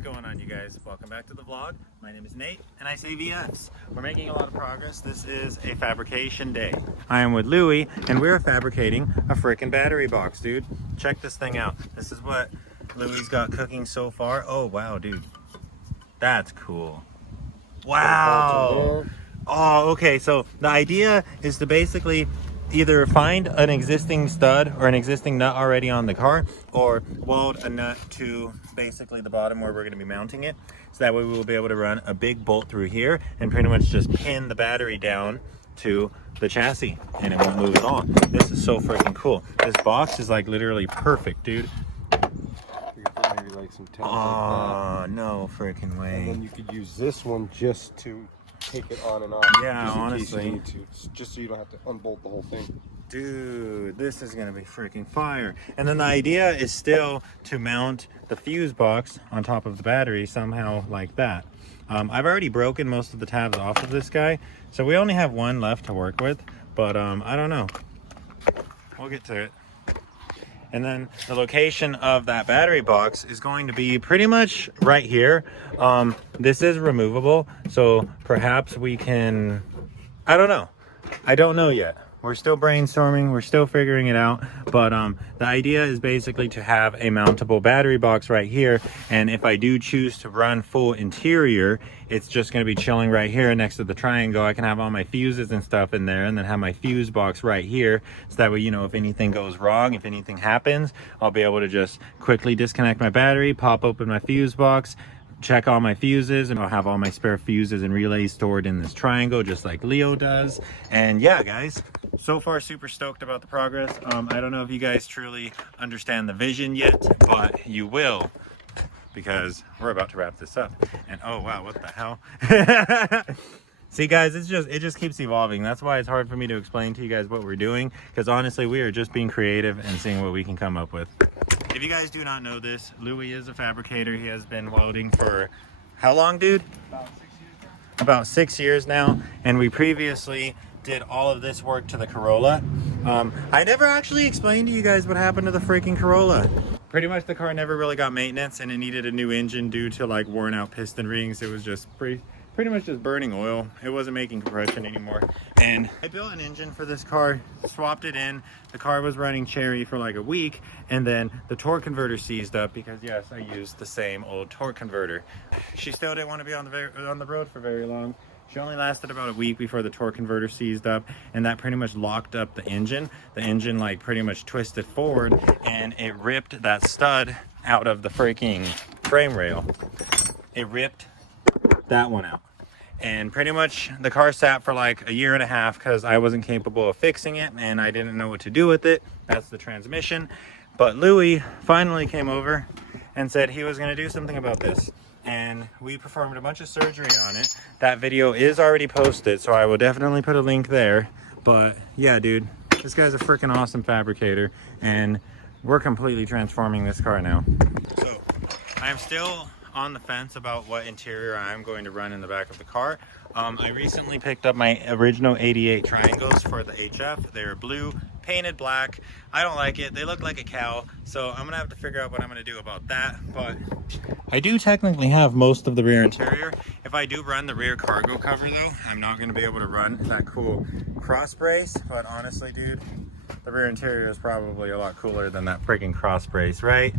What's going on, you guys? Welcome back to the vlog. My name is Nate and I say VFs. We're making a lot of progress. This is a fabrication day. I am with Louie and we're fabricating a freaking battery box, dude. Check this thing out. This is what Louie's got cooking so far. Oh wow, dude, that's cool. Wow. Oh, okay, so the idea is to basically either find an existing stud or an existing nut already on the car, or weld a nut to basically the bottom where we're going to be mounting it, so that way we will be able to run a big bolt through here and pretty much just pin the battery down to the chassis and it won't move at all. This is so freaking cool. This box is like literally perfect, dude. Maybe like some tabs like that. No freaking way. And then you could use this one just to take it on and off. Yeah, just honestly. in case you need to, just so you don't have to unbolt the whole thing. Dude, this is gonna be freaking fire. And then the idea is still to mount the fuse box on top of the battery somehow like that. I've already broken most of the tabs off of this guy, so we only have one left to work with, but I don't know. We'll get to it. And then the location of that battery box is going to be pretty much right here. This is removable, so perhaps we can, I don't know. I don't know yet. We're still brainstorming, we're still figuring it out, but the idea is basically to have a mountable battery box right here, and if I do choose to run full interior, it's just going to be chilling right here next to the triangle. I can have all my fuses and stuff in there and then have my fuse box right here, so that way, you know, if anything goes wrong, if anything happens, I'll be able to just quickly disconnect my battery, pop open my fuse box, check all my fuses, and I'll have all my spare fuses and relays stored in this triangle just like Leo does. And yeah, guys, so far super stoked about the progress. I don't know if you guys truly understand the vision yet, but you will, because we're about to wrap this up. And oh wow, what the hell. See guys, it just keeps evolving. That's why it's hard for me to explain to you guys what we're doing, because honestly we are just being creative and seeing what we can come up with. If you guys do not know this, Louie is a fabricator. He has been welding for how long, dude? About 6 years now. And we previously did all of this work to the Corolla. I never actually explained to you guys what happened to the freaking Corolla. Pretty much the car never really got maintenance and it needed a new engine due to like worn out piston rings. It was just pretty much just burning oil. It wasn't making compression anymore. And I built an engine for this car, swapped it in. The car was running cherry for like a week, and then the torque converter seized up because yes, I used the same old torque converter. She still didn't want to be on the road for very long. She only lasted about a week before the torque converter seized up, and that pretty much locked up the engine. The engine like pretty much twisted forward and it ripped that stud out of the freaking frame rail. It ripped that one out. And pretty much the car sat for like a year and a half because I wasn't capable of fixing it and I didn't know what to do with it. That's the transmission. But Louie finally came over and said he was going to do something about this. And we performed a bunch of surgery on it. That video is already posted, so I will definitely put a link there. But yeah, dude, this guy's a freaking awesome fabricator and we're completely transforming this car now. So I'm still on the fence about what interior I'm going to run in the back of the car. I recently picked up my original 88 triangles for the HF. They're blue, painted black. I don't like it. They look like a cow, so I'm gonna have to figure out what I'm gonna do about that. But I do technically have most of the rear interior. If I do run the rear cargo cover though, I'm not gonna be able to run that cool cross brace. But honestly, dude, the rear interior is probably a lot cooler than that freaking cross brace, right?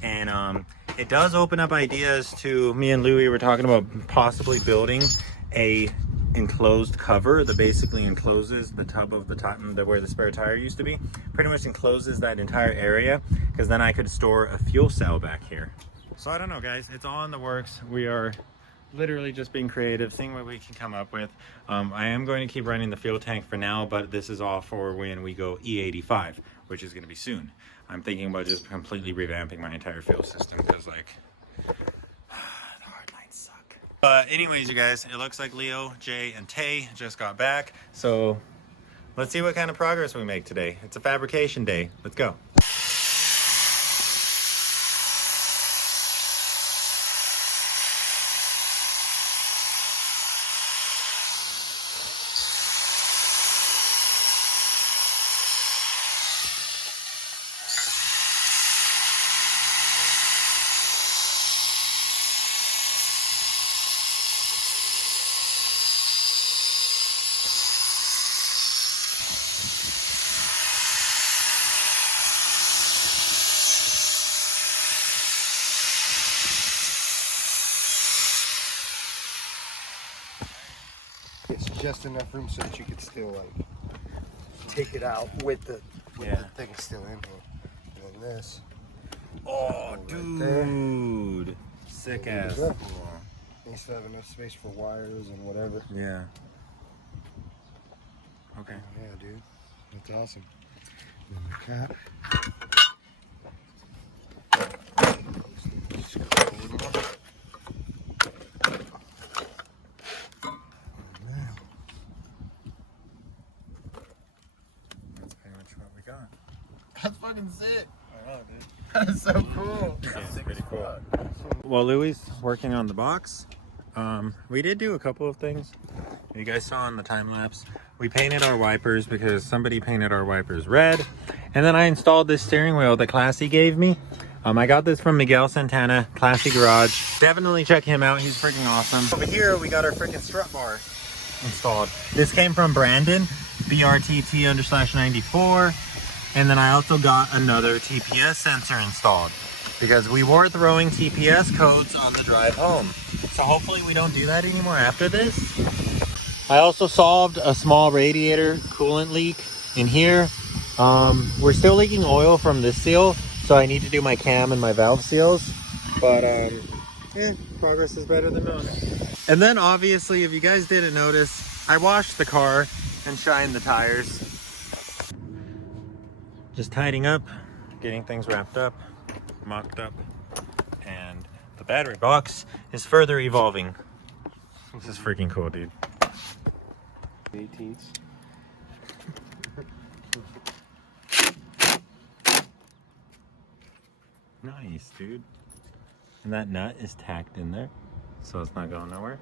And it does open up ideas to me and Louie were talking about possibly building a enclosed cover that basically encloses the tub of the top, where the spare tire used to be. Pretty much encloses that entire area, because then I could store a fuel cell back here. So I don't know, guys, it's all in the works. We are literally just being creative, seeing what we can come up with. I am going to keep running the fuel tank for now, but this is all for when we go E85, which is going to be soon. I'm thinking about just completely revamping my entire fuel system because like the hard lines suck. But anyways, you guys, it looks like Leo, Jay, and Tay just got back. So let's see what kind of progress we make today. It's a fabrication day. Let's go. It's just enough room so that you could still like take it out with the thing still in here. And then this. Oh, dude. Right, Sick ass. Needs to have enough space for wires and whatever. Yeah. Okay. Yeah, dude. That's awesome. And then the cap. That's pretty much what we got. That's fucking sick. I know, dude. That's so cool. Yeah, it's pretty cool. While Louie's working on the box, we did do a couple of things. You guys saw in the time lapse, we painted our wipers because somebody painted our wipers red. And then I installed this steering wheel that Classy gave me. I got this from Miguel Santana, Classy Garage. Definitely check him out, he's freaking awesome. Over here, we got our freaking strut bar installed. This came from Brandon, BRTT_94. And then I also got another TPS sensor installed because we were throwing TPS codes on the drive home. So hopefully we don't do that anymore after this. I also solved a small radiator coolant leak in here. We're still leaking oil from this seal, so I need to do my cam and my valve seals. But yeah, progress is better than none. And then obviously, if you guys didn't notice, I washed the car and shined the tires. Just tidying up, getting things wrapped up, mocked up, and the battery box is further evolving. This is freaking cool, dude. 18s. Nice, dude. And that nut is tacked in there, so it's not going nowhere.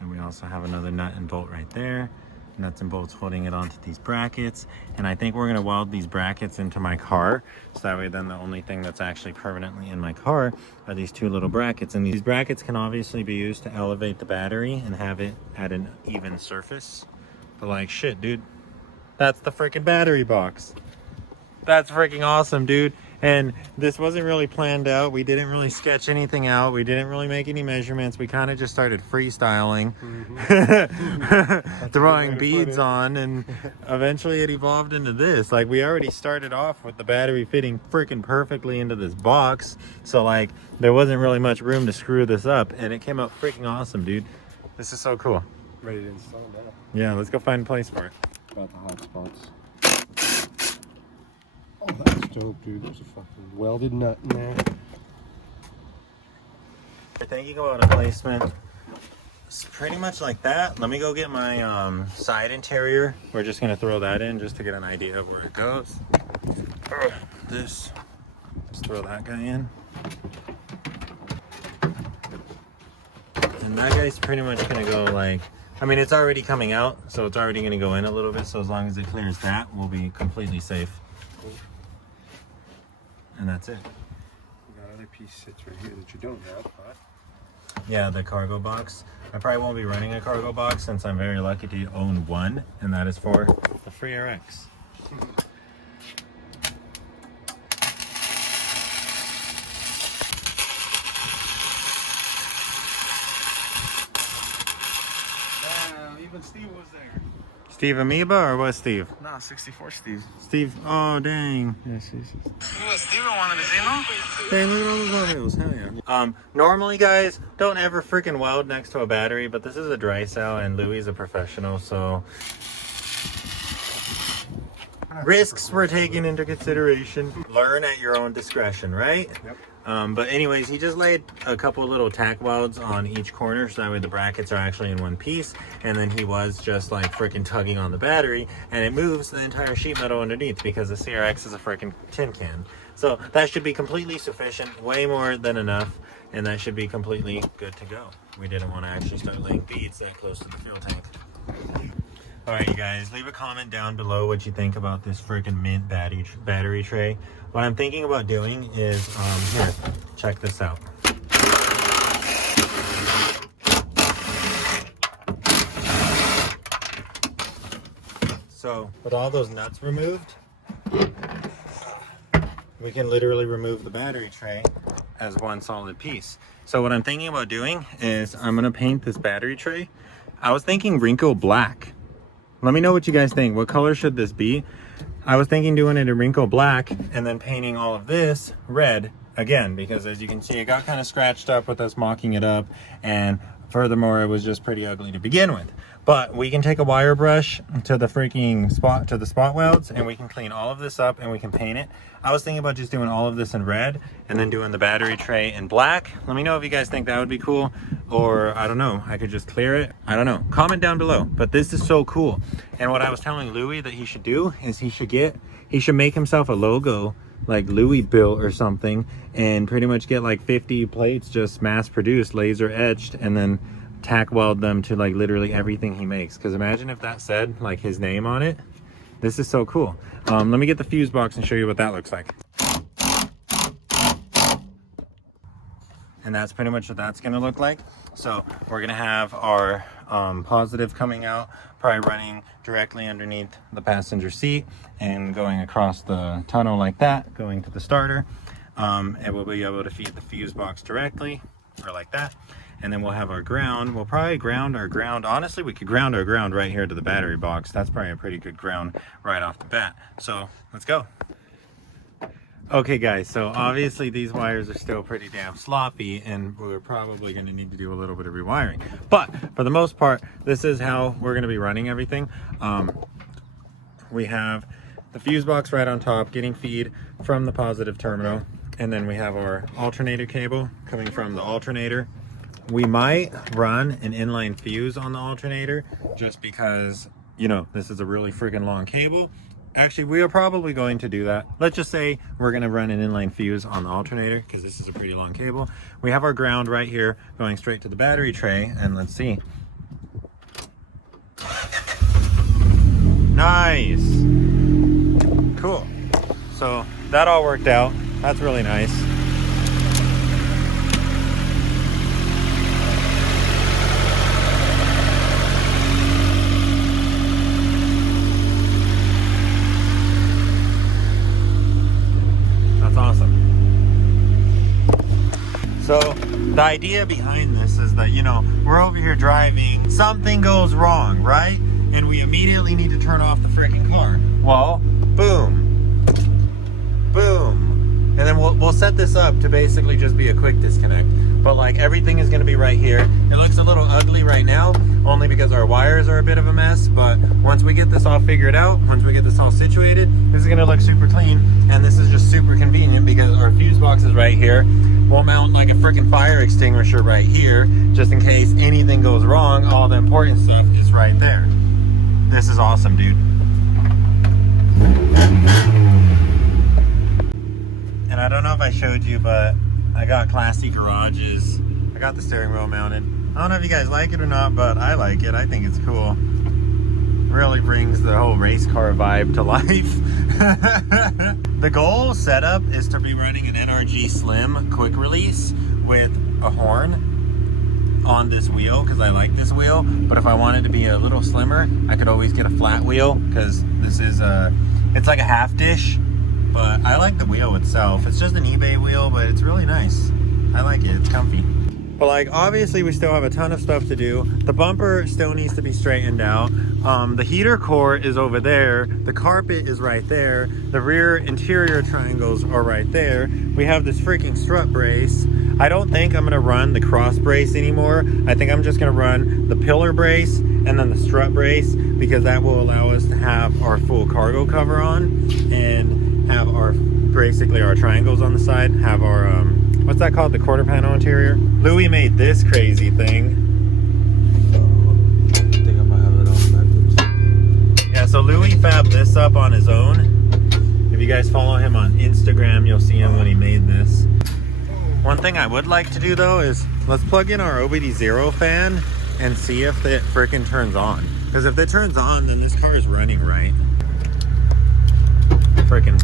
And we also have another nut and bolt right there. Nuts and bolts holding it onto these brackets, and I think we're going to weld these brackets into my car, so that way then the only thing that's actually permanently in my car are these two little brackets. And these brackets can obviously be used to elevate the battery and have it at an even surface. But like, shit, dude, that's the freaking battery box. That's freaking awesome, dude. And this wasn't really planned out. We didn't really sketch anything out. We didn't really make any measurements. We kind of just started freestyling, throwing beads on, and eventually it evolved into this. Like, we already started off with the battery fitting freaking perfectly into this box. So like, there wasn't really much room to screw this up, and it came out freaking awesome, dude. This is so cool. Ready to install that. Yeah, let's go find a place for it. About the hot spots. Oh, that's dope, dude. There's a fucking welded nut in there. Thinking about a placement, it's pretty much like that. Let me go get my side interior. We're just gonna throw that in just to get an idea of where it goes. Let's throw that guy in. And that guy's pretty much gonna go like, I mean, it's already coming out, so it's already gonna go in a little bit. So as long as it clears that, we'll be completely safe. And that's it. Another piece sits right here that you don't have, but yeah, the cargo box. I probably won't be running a cargo box since I'm very lucky to own one, and that is for the CRX. Even Steve was there. Steve Amoeba or what Steve? Nah, 64 Steve. Steve, oh dang. Yes, Steven wanted to see, no? Dang, look at all those audios, hell yeah. Normally guys, don't ever freaking weld next to a battery, but this is a dry cell and Louis is a professional, so risks were taken into consideration. Learn at your own discretion, right? Yep. But anyways, he just laid a couple little tack welds on each corner so that way the brackets are actually in one piece, and then he was just like freaking tugging on the battery and it moves the entire sheet metal underneath because the CRX is a freaking tin can. So that should be completely sufficient, way more than enough, and that should be completely good to go. We didn't want to actually start laying beads that close to the fuel tank. Alright you guys, leave a comment down below what you think about this freaking mint battery tray. What I'm thinking about doing is, here, check this out. So, with all those nuts removed, we can literally remove the battery tray as one solid piece. So what I'm thinking about doing is I'm going to paint this battery tray I was thinking wrinkle black. Let me know what you guys think. What color should this be? I was thinking doing it in wrinkle black and then painting all of this red again, because as you can see, it got kind of scratched up with us mocking it up, and furthermore, it was just pretty ugly to begin with. But we can take a wire brush to the freaking spot, to the spot welds, and we can clean all of this up and we can paint it. I was thinking about just doing all of this in red and then doing the battery tray in black. Let me know if you guys think that would be cool, or I don't know, I could just clear it. I don't know, comment down below. But this is so cool. And what I was telling Louie that he should do is he should make himself a logo like Louis built or something, and pretty much get like 50 plates just mass produced, laser etched, and then tack weld them to like literally everything he makes. Because imagine if that said like his name on it. This is so cool. Let me get the fuse box and show you what that looks like. And that's pretty much what that's gonna look like. So we're gonna have our positive coming out, probably running directly underneath the passenger seat and going across the tunnel like that, going to the starter. And we'll be able to feed the fuse box directly, or like that. And then we'll have our ground. We'll probably ground our ground. Honestly, we could ground our ground right here to the battery box. That's probably a pretty good ground right off the bat. So let's go. Okay guys, so obviously these wires are still pretty damn sloppy, and we're probably going to need to do a little bit of rewiring. But for the most part, this is how we're going to be running everything. We have the fuse box right on top getting feed from the positive terminal, and then we have our alternator cable coming from the alternator. We might run an inline fuse on the alternator just because, you know, this is a really freaking long cable. Actually, we are probably going to do that. Let's just say we're going to run an inline fuse on the alternator because this is a pretty long cable. We have our ground right here going straight to the battery tray, and let's see. Nice. Cool. So that all worked out. That's really nice. So the idea behind this is that, you know, we're over here driving, something goes wrong, right? And we immediately need to turn off the freaking car. Well, boom, boom. And then we'll set this up to basically just be a quick disconnect. But like everything is gonna be right here. It looks a little ugly right now, only because our wires are a bit of a mess. But once we get this all figured out, once we get this all situated, this is gonna look super clean. And this is just super convenient because our fuse box is right here. We'll mount like a freaking fire extinguisher right here, just in case anything goes wrong. All the important stuff is right there. This is awesome, dude. And I don't know if I showed you, but I got classy garages. I got the steering wheel mounted. I don't know if you guys like it or not, but I like it. I think it's cool. Really brings the whole race car vibe to life. The goal setup is to be running an NRG Slim quick release with a horn on this wheel because I like this wheel. But if I wanted to be a little slimmer, I could always get a flat wheel because this is it's like a half dish. But I like the wheel itself. It's just an eBay wheel, but it's really nice. I like it, it's comfy. But like, obviously we still have a ton of stuff to do. The bumper still needs to be straightened out. The heater core is over there. The carpet is right there. The rear interior triangles are right there. We have this freaking strut brace. I don't think I'm gonna run the cross brace anymore. I think I'm just gonna run the pillar brace and then the strut brace, because that will allow us to have our full cargo cover on and have our, basically our triangles on the side, have our, what's that called? The quarter panel interior. Louis made this crazy thing. I think I might have it on backwards. Yeah, so Louis fabbed this up on his own. If you guys follow him on Instagram, you'll see him when he made this. One thing I would like to do though is let's plug in our OBD0 fan and see if it freaking turns on. Because if it turns on, then this car is running right. Freaking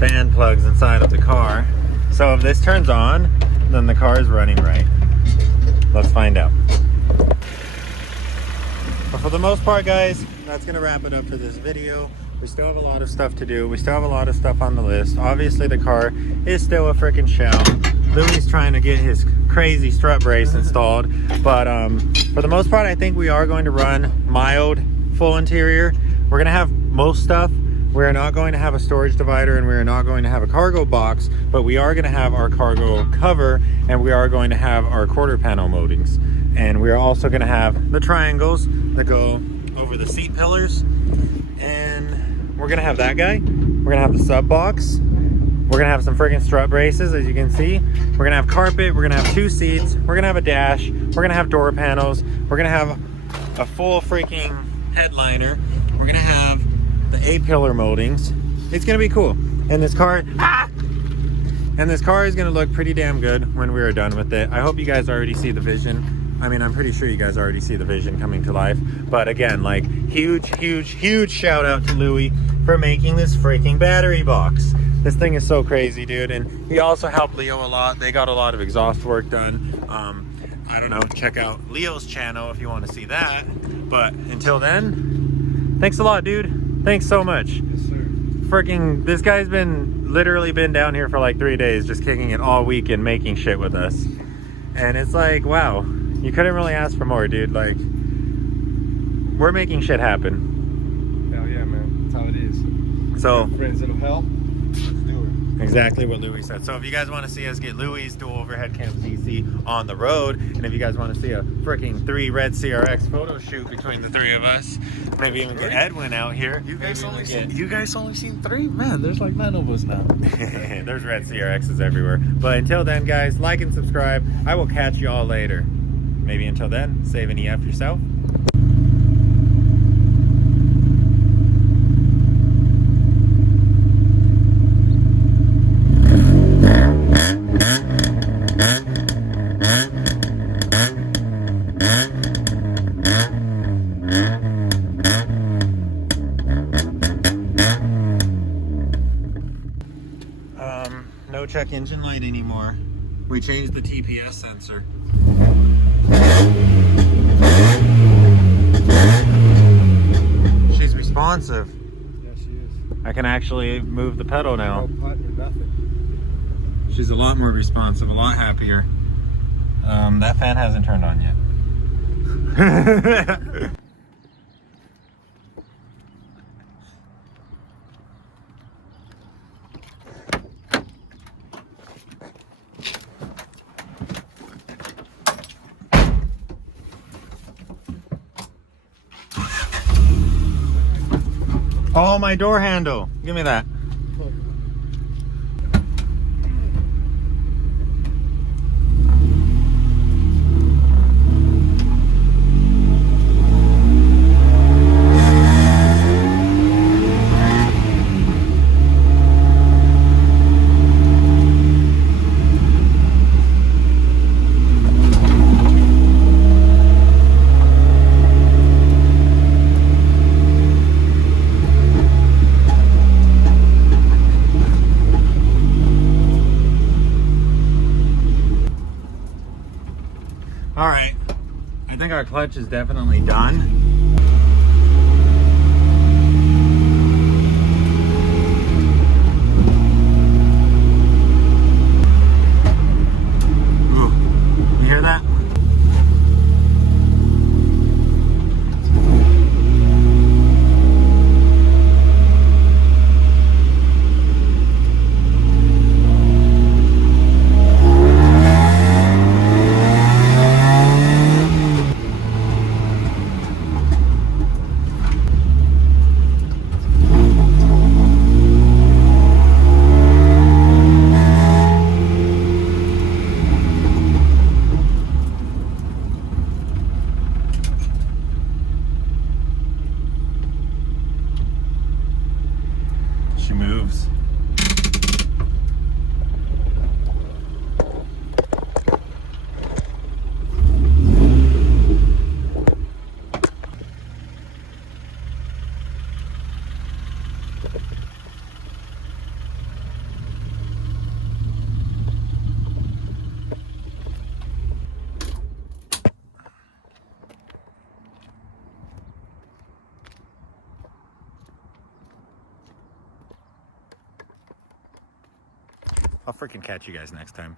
fan plugs inside of the car. So if this turns on, then the car is running right. Let's find out. But for the most part, guys, that's gonna wrap it up for this video. We still have a lot of stuff to do. We still have a lot of stuff on the list. Obviously the car is still a freaking shell. Louie's trying to get his crazy strut brace installed, but for the most part, I think we are going to run mild full interior. We're gonna have most stuff. We're not going to have a storage divider, and we're not going to have a cargo box, but we are going to have our cargo cover, and we are going to have our quarter panel moldings, and we're also going to have the triangles that go over the seat pillars, and we're going to have that guy. We're going to have the sub box. We're going to have some freaking strut braces, as you can see. We're going to have carpet. We're going to have 2 seats. We're going to have a dash. We're going to have door panels. We're going to have a full freaking headliner. We're going to have the A-pillar moldings. It's gonna be cool. And this car is gonna look pretty damn good when we are done with it. I hope you guys already see the vision. I mean, I'm pretty sure you guys already see the vision coming to life. But again, like, huge shout out to Louie for making this freaking battery box. This thing is so crazy, dude. And he also helped Leo a lot. They got a lot of exhaust work done. I don't know, check out Leo's channel if you want to see that. But until then, thanks a lot, dude. Thanks so much. Yes, sir. Freaking, this guy's literally been down here for like 3 days, just kicking it all week and making shit with us. And it's like, wow, you couldn't really ask for more, dude. Like, we're making shit happen. Hell yeah, man. That's how it is. So, Friends that'll help. Let's do it. exactly what Louie said. So if you guys want to see us get Louie's dual overhead cam CC on the road, and if you guys want to see a freaking 3 red CRX photo shoot between the 3 of us, maybe even get Edwin out here. You guys only seen 3? Man, there's like 9 of us now. There's red CRXs everywhere. But until then, guys, like and subscribe. I will catch you all later. Maybe until then, save an EF yourself. No check engine light anymore. We changed the TPS sensor. She's responsive. Yeah, she is. I can actually move the pedal now. No putt or nothing. She's a lot more responsive, a lot happier. That fan hasn't turned on yet. Oh, my door handle. Give me that. All right, I think our clutch is definitely done. Ooh, you hear that? She moves. I'll freaking catch you guys next time.